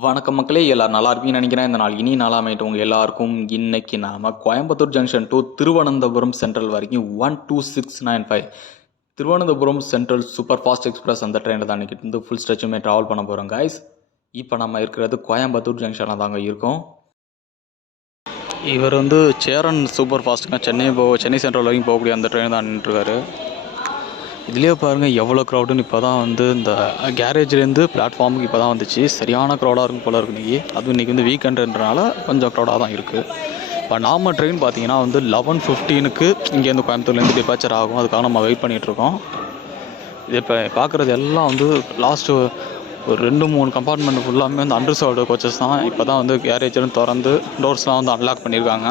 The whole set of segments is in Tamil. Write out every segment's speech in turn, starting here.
வணக்கம் மக்களே, எல்லாரும் நல்லா இருப்பீங்கன்னு நினைக்கிறேன். இந்த நாள் இனி நாளாக அமையட்டும் உங்கள் எல்லாருக்கும். இன்னைக்கு நாம Coimbatore junction to Thiruvananthapuram central வரைக்கும் 12695 Thiruvananthapuram central super fast express அந்த ட்ரெயினில் தான் இன்னைக்கு வந்து ஃபுல் ஸ்ட்ரெச்சுமே ட்ராவல் பண்ண போகிறோம் கைஸ். இப்போ நம்ம இருக்கிறது கோயம்புத்தூர் ஜங்ஷனில் தாங்க இருக்கோம். இவர் வந்து சேரன் சூப்பர் ஃபாஸ்ட்டுங்க, சென்னை சென்ட்ரல் வரைக்கும் போகக்கூடிய அந்த ட்ரெயின் தான் நின்றுருக்காரு. இதுலேயே பாருங்கள் எவ்வளோ க்ரௌடுன்னு. இப்போ தான் வந்து இந்த கேரேஜ்லேருந்து பிளாட்ஃபார்முக்கு இப்போ தான் வந்துச்சு. சரியான க்ரௌடாக இருக்கும் போல இருக்கு இன்றைக்கி. அதுவும் இன்றைக்கி வந்து வீக்கெண்டுன்றனால கொஞ்சம் க்ரௌடாக தான் இருக்குது. இப்போ நாம ட்ரெயின் பார்த்தீங்கன்னா வந்து 11:15 இங்கேருந்து கோயம்புத்தூர்லேருந்து டிபார்ச்சர் ஆகும். அதுக்காக நம்ம வெயிட் பண்ணிகிட்ருக்கோம். இது இப்போ பார்க்குறது எல்லாம் வந்து லாஸ்ட்டு ஒரு 2-3 கம்பார்ட்மெண்ட் ஃபுல்லாமே வந்து அண்டர்சர்வ்டு கோச்சஸ் தான். இப்போ தான் வந்து கேரேஜ்லேருந்து திறந்து டோர்ஸ்லாம் வந்து அன்லாக் பண்ணியிருக்காங்க.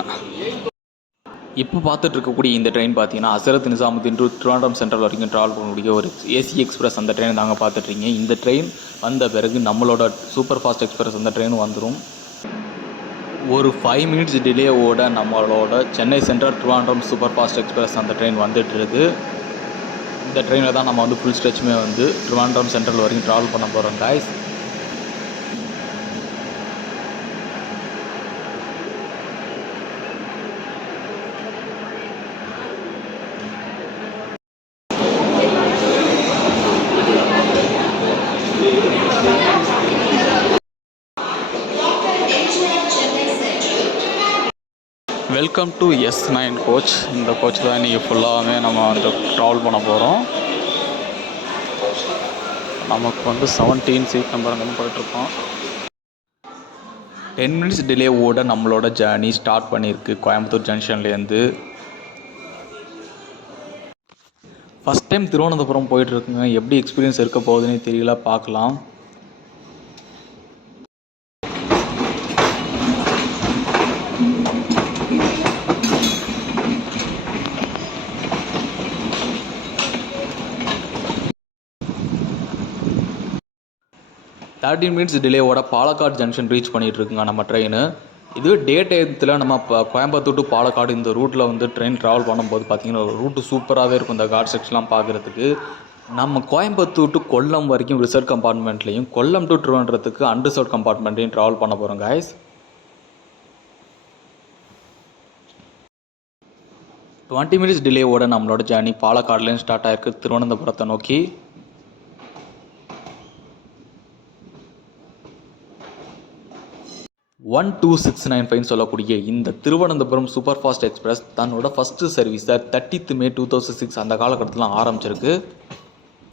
இப்போ பார்த்துட்டு இருக்கக்கூடிய இந்த ட்ரெயின் பார்த்தீங்கன்னா ஹசரத் நிசாமுதீன் டு திருவனந்தபுரம் சென்ட்ரல் வரைக்கும் ட்ராவல் பண்ணக்கூடிய ஒரு ஏசி எக்ஸ்பிரஸ் அந்த ட்ரெயின் தாங்க பார்த்துட்ருக்கீங்க. இந்த ட்ரெயின் வந்த பிறகு நம்மளோட சூப்பர் ஃபாஸ்ட் எக்ஸ்பிரஸ் அந்த ட்ரெயின் வந்துடும். ஒரு 5 மினிட்ஸ் டிலேவோட நம்மளோட Chennai central Thiruvananthapuram super fast express அந்த ட்ரெயின் வந்துட்டுருக்கு. இந்த ட்ரெயினில் தான் நம்ம வந்து ஃபுல் ஸ்ட்ரெச்சுமே வந்து திருவனந்தபுரம் சென்ட்ரல் வரைக்கும் ட்ராவல் பண்ண போகிறோம் guys. Welcome to S9 coach. இந்த கோச் தான் இன்றைக்கி ஃபுல்லாகவே நம்ம வந்து ட்ராவல் பண்ண போகிறோம். நமக்கு வந்து 17 சீட் நம்பர் அங்கே போயிட்டுருக்கோம். 10 மினிட்ஸ் டிலேவோட நம்மளோட ஜேர்னி ஸ்டார்ட் பண்ணியிருக்கு கோயம்புத்தூர் ஜங்ஷன்லேருந்து. ஃபஸ்ட் டைம் திருவனந்தபுரம் போயிட்டுருக்குங்க. எப்படி எக்ஸ்பீரியன்ஸ் இருக்க போகுதுன்னு தெரியல, பார்க்கலாம். தேர்ட்டின் மினிட்ஸ் டிலேவோட பாலக்காடு ஜங்ஷன் ரீச் பண்ணிகிட்டு இருக்குங்க நம்ம ட்ரெயின். இது டே டைத்தில் நம்ம கோயம்புத்தூர் டு பாலக்காடு இந்த ரூட்டில் வந்து ட்ரெயின் ட்ராவல் பண்ணும்போது பார்த்திங்கன்னா ரூட்டு சூப்பராகவே இருக்கும். இந்த காட் செக்ஷன்லாம் பார்க்குறதுக்கு நம்ம கோயம்புத்தூர் டு கொல்லம் வரைக்கும் ரிசர்வ் கம்பார்ட்மெண்ட்லேயும் கொல்லம் டு திருவனந்தபுரத்துக்கு அன்ரிசர்வ் கம்பார்ட்மெண்ட்லையும் ட்ராவல் பண்ண போகிறோம் கைஸ். 20 மினிட்ஸ் டிலேவோட நம்மளோட ஜேர்னி பாலக்காடுலேயும் ஸ்டார்ட் ஆகிருக்கு திருவனந்தபுரத்தை நோக்கி. ஒன் 2695 சொல்லக்கூடிய இந்த திருவனந்தபுரம் சூப்பர் ஃபாஸ்ட் எக்ஸ்பிரஸ் தன்னோட ஃபஸ்ட்டு சர்வீஸை 30th May 2006 அந்த காலகட்டத்தில் ஆரம்பிச்சிருக்கு.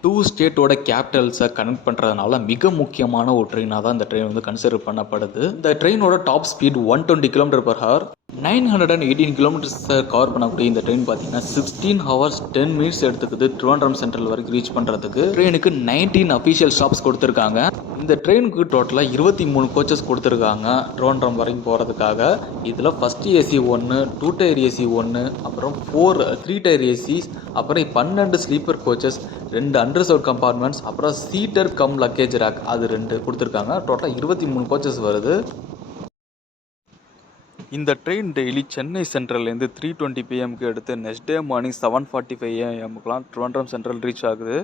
2 ஸ்டேட்டோட கேபிட்டல்ஸை கனெக்ட் பண்ணுறதுனால மிக முக்கியமான ஒரு ட்ரெயினாக தான் இந்த ட்ரெயின் வந்து கன்சிடர் பண்ணப்படுது. இந்த ட்ரெயினோட டாப் ஸ்பீட் 120 km/h, 918 கிலோமீட்டர்ஸை கவர் பண்ணக்கூடிய இந்த ட்ரெயின் பார்த்தீங்கன்னா 16 hours 10 minutes எடுத்துக்குது திருவனந்தபுரம் சென்ட்ரல் வரைக்கும் ரீச் பண்ணுறதுக்கு. ட்ரெயினுக்கு 19 அஃபீஷியல் ஸ்டாப்ஸ் கொடுத்துருக்காங்க. இந்த ட்ரெயினுக்கு டோட்டலாக 23 கோச்சஸ் கொடுத்துருக்காங்க திருவனந்தபுரம் வரைக்கும் போகிறதுக்காக. இதில் ஃபஸ்ட் ஏசி 1, 2 டயர் ஏசி 1, அப்புறம் 3 டயர் ஏசிஸ், அப்புறம் 12 ஸ்லீப்பர் கோச்சஸ், 2 அண்டர்சர்வ் கம்பார்ட்மெண்ட்ஸ், அப்புறம் சீட்டர் கம் லக்கேஜ் ரேக் அது 2 கொடுத்துருக்காங்க. டோட்டலாக 23 கோச்சஸ் வருது. இந்த ட்ரெயின் டெய்லி சென்னை சென்ட்ரல்லேருந்து 3:20 PM எடுத்து next day morning 7:45 AM Thiruvananthapuram central reach ஆகுது.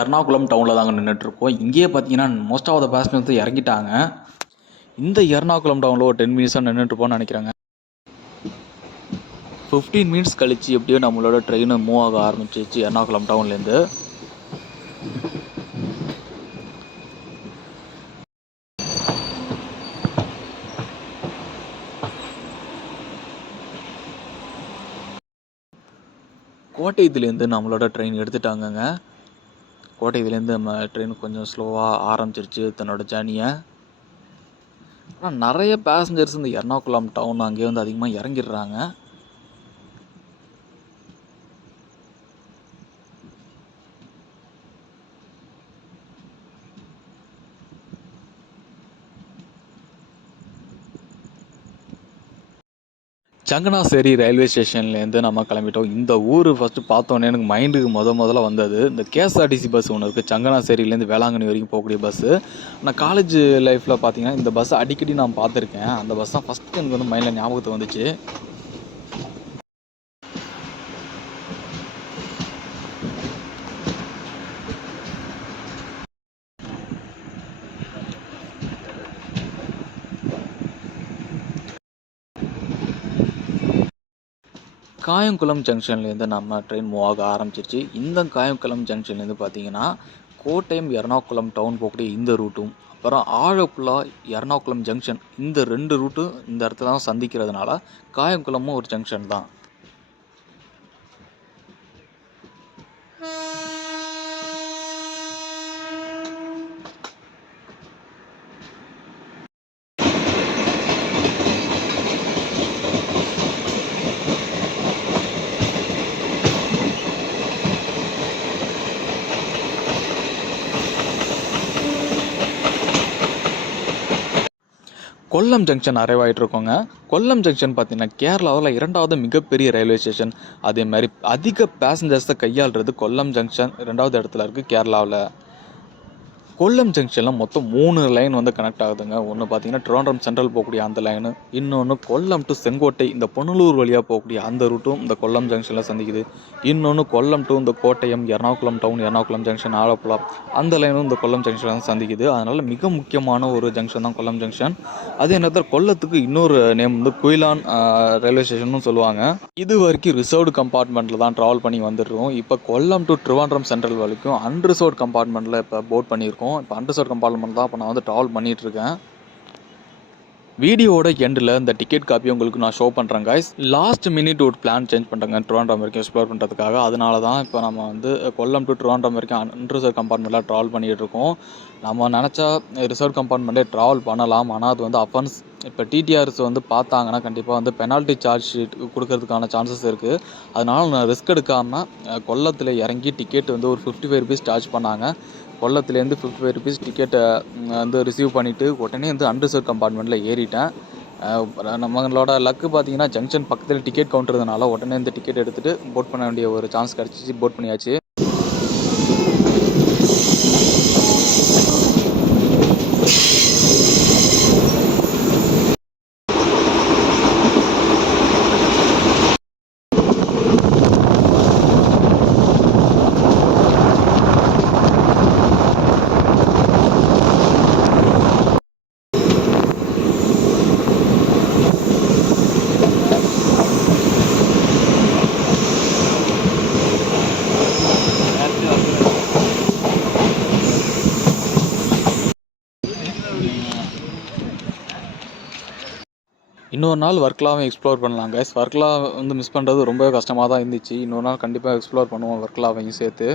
எர்ணாகுளம் டவுனில் தாங்க நின்றுட்டுருக்கோம். இங்கேயே பார்த்தீங்கன்னா மோஸ்ட் ஆஃப் த பேசஞ்சர்ஸ் இறங்கிட்டாங்க. இந்த எர்ணாகுளம் டவுனில் ஒரு 10 மினிட்ஸாக நின்றுட்டுருப்போம்னு நினைக்கிறாங்க. 15 மினிட்ஸ் கழிச்சு எப்படியோ நம்மளோட ட்ரெயின் மூவ் ஆக ஆரம்பிச்சிச்சு எர்ணாகுளம் டவுன்லேருந்து. கோட்டையத்துலேருந்து நம்மளோட ட்ரெயின் எடுத்துட்டாங்கங்க. கோட்டையத்துலேருந்து நம்ம ட்ரெயின் கொஞ்சம் ஸ்லோவாக ஆரம்பிச்சிருச்சு தன்னோட ஜேர்னியை. ஆனால் நிறைய பேசஞ்சர்ஸ் இந்த எர்ணாகுளம் டவுன் அங்கேயே வந்து அதிகமாக இறங்கிடுறாங்க. சங்கனாசேரி ரயில்வே ஸ்டேஷன்லேருந்து நம்ம கிளம்பிட்டோம். இந்த ஊர் ஃபஸ்ட்டு பார்த்தோன்னே எனக்கு மைண்டுக்கு முதல்ல வந்தது இந்த கேஎஸ்ஆர்டிசி பஸ் ஒன்று இருக்குது. சங்கனாசேரியிலேருந்து வேளாங்கண்ணி வரைக்கும் போகக்கூடிய பஸ்ஸு. நான் காலேஜ் லைஃப்பில் பார்த்தீங்கன்னா இந்த பஸ்ஸை அடிக்கடி நான் பார்த்துருக்கேன். அந்த பஸ் தான் ஃபஸ்ட்டு எனக்கு வந்து மைண்டில் ஞாபகத்துக்கு வந்துச்சு. காயங்குளம் ஜங்ஷன்லேருந்து நம்ம ட்ரெயின் மூவ் ஆக ஆரம்பிச்சிருச்சு. இந்த காயங்குளம் ஜங்ஷன்லேருந்து பார்த்தீங்கன்னா கோட்டயம் எர்ணாகுளம் டவுன் போகக்கூடிய இந்த ரூட்டும், அப்புறம் ஆழப்புழா எர்ணாகுளம் ஜங்ஷன் இந்த 2 ரூட்டும் இந்த இடத்துல தான் சந்திக்கிறதுனால காயங்குளமும் ஒரு ஜங்ஷன் தான். கொல்லம் ஜங்ஷன் அரைவ் ஆகிட்டு இருக்கோங்க. கொல்லம் ஜங்ஷன் பார்த்தீங்கன்னா கேரளாவில் 2வது மிகப்பெரிய ரயில்வே ஸ்டேஷன். அதே மாதிரி அதிக பேசஞ்சர்ஸை கையாளுறது கொல்லம் ஜங்ஷன் 2வது இடத்துல இருக்குது கேரளாவில். கொல்லம் ஜங்ஷனில் மொத்தம் 3 லைன் வந்து கனெக்ட் ஆகுதுங்க. ஒன்று பார்த்தீங்கன்னா ட்ரிவாண்ட்ரம் சென்ட்ரல் போகக்கூடிய அந்த லைனு, இன்னொன்று கொல்லம் டு செங்கோட்டை இந்த பொன்னலூர் வழியாக போகக்கூடிய அந்த ரூட்டும் இந்த கொல்லம் ஜங்ஷனில் சந்திக்குது. இன்னொன்று கொல்லம் டு இந்த கோட்டயம் எர்ணாகுளம் டவுன் எர்ணாகுளம் ஜங்ஷன் ஆலப்புழா அந்த லைனும் இந்த கொல்லம் ஜங்ஷனில் தான் சந்திக்குது. அதனால் மிக முக்கியமான ஒரு ஜங்ஷன் தான் கொல்லம் ஜங்ஷன். அதே நேரத்தில் கொல்லத்துக்கு இன்னொரு நேம் வந்து குயிலான் ரயில்வே ஸ்டேஷன் சொல்லுவாங்க. இது வரைக்கும் ரிசர்வ்டு கம்பார்ட்மெண்ட்டில் தான் ட்ராவல் பண்ணி வந்துடுறோம். இப்போ கொல்லம் டு ட்ரிவாண்ட்ரம் சென்ட்ரல் வரைக்கும் அன்ரிசர்வ்டு கம்பார்ட்மெண்ட்டில் இப்போ போட் பண்ணியிருக்கோம். இப்போ அன்ரிசர்வ்டு கம்பார்ட்மெண்ட் தான் இப்போ நான் வந்து ட்ராவல் பண்ணிகிட்ருக்கேன். வீடியோட எண்டில் இந்த டிக்கெட் காப்பி உங்களுக்கு நான் ஷோ பண்ணுறேன் கைஸ். லாஸ்ட் மினிட் ஒரு பிளான் சேஞ்ச் பண்ணுறேங்க ட்ரிவாண்ட்ரம் வரைக்கும் எக்ஸ்ப்ளோர் பண்ணுறதுக்காக. அதனால தான் இப்போ நம்ம வந்து கொல்லம் டு ட்ரிவாண்ட்ரம் வரைக்கும் அன்ரிசர்வ் கம்பார்ட்மெண்ட்டில் ட்ராவல் பண்ணிகிட்டு இருக்கோம். நம்ம நினச்சா ரிசர்வ் கம்பார்ட்மெண்ட்டே ட்ராவல் பண்ணலாம். ஆனால் அது வந்து அஃபென்ஸ். இப்போ டிடிஆர்ஸ் வந்து பார்த்தாங்கன்னா கண்டிப்பாக வந்து பெனால்ட்டி சார்ஜ் ஷீட் கொடுக்கறதுக்கான சான்சஸ் இருக்குது. அதனால் நான் ரிஸ்க் எடுக்காமல் கொல்லத்தில் இறங்கி டிக்கெட் வந்து ஒரு 55 ருபீஸ் சார்ஜ் பண்ணாங்க. கொல்லத்துலேருந்து 55 ருபீஸ் டிக்கெட்டை வந்து ரிசீவ் பண்ணிவிட்டு உடனே வந்து அன்ரிசர்வ் கம்பார்ட்மெண்ட்டில் ஏறிட்டேன். நம்மளோட லக்கு பார்த்தீங்கன்னா ஜங்ஷன் பக்கத்தில் டிக்கெட் கவுண்டர்னால உடனே இந்த டிக்கெட் எடுத்துகிட்டு போட் பண்ண வேண்டிய ஒரு சான்ஸ் கிடச்சிச்சு. போட் பண்ணியாச்சு. இன்னொரு நாள் வர்க்கலாவும் எக்ஸ்ப்ளோர் பண்ணலாம் கைஸ். வர்க்கலா வந்து மிஸ் பண்ணுறது ரொம்ப கஷ்டமாக தான் இருந்துச்சு. இன்னொரு நாள் கண்டிப்பாக எக்ஸ்ப்ளோர் பண்ணுவோம் வர்க்கலாவையும் சேர்த்து.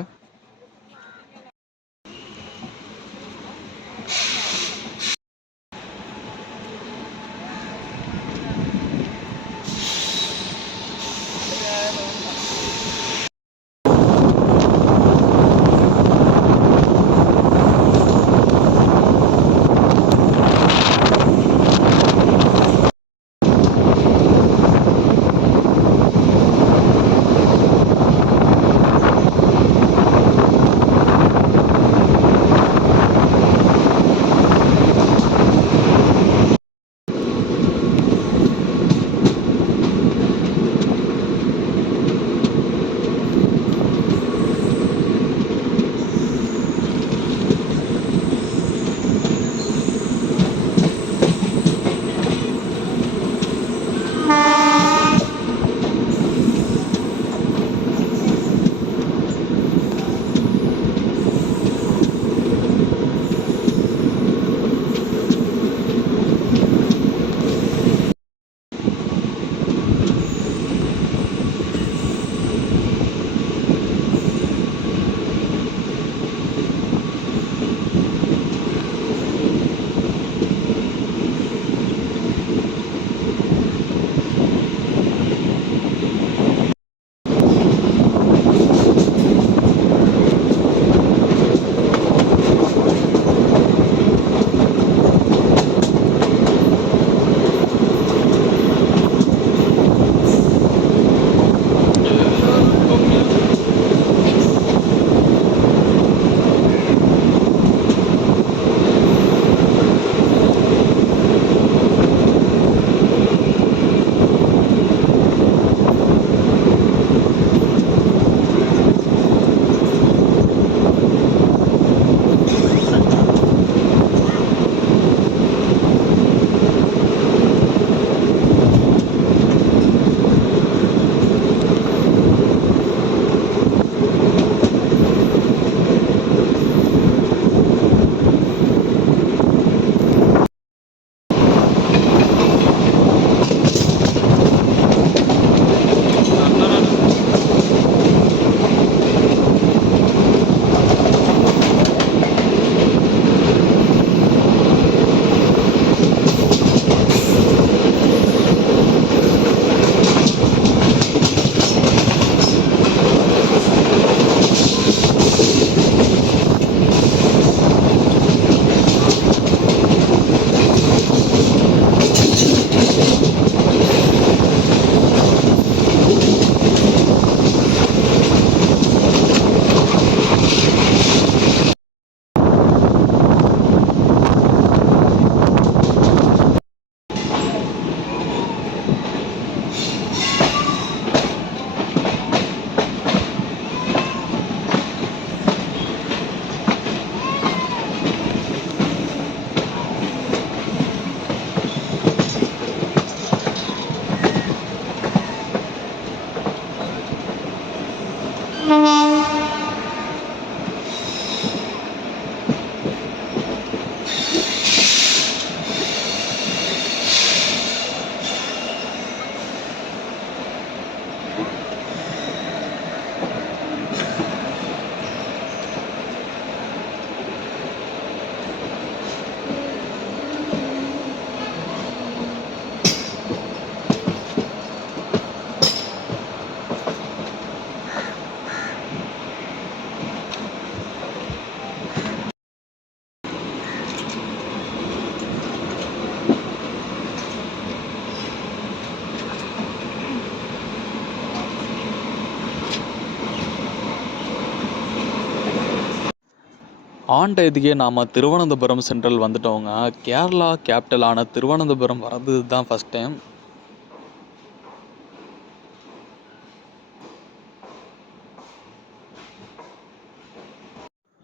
ஆன் டயத்துக்கே நாம் திருவனந்தபுரம் சென்ட்ரல் வந்துட்டோங்க. கேரளா கேபிட்டலான திருவனந்தபுரம் வரது தான் ஃபஸ்ட் டைம்.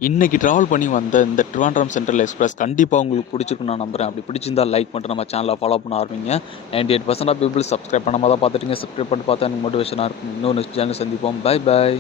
இன்றைக்கி ட்ராவல் பண்ணி வந்த இந்த ட்ரிவாண்ட்ரம் சென்ட்ரல் எக்ஸ்பிரஸ் கண்டிப்பாக உங்களுக்கு பிடிச்சிருக்குன்னு நான் நம்புகிறேன். அப்படி பிடிச்சிருந்தா லைக் பண்ணிட்டு நம்ம சேனலை ஃபாலோ பண்ண ஆரம்பிங்க. 98% ஆஃப் பீப்புள் சப்ஸ்கிரைப் பண்ணாமல் தான் பார்த்துட்டீங்க. சப்ஸ்கிரைப் பண்ணி பார்த்தா எனக்கு மோட்டிவேஷனாக இருக்கும். இன்னொரு சேனல் சந்திப்போம். Bye bye.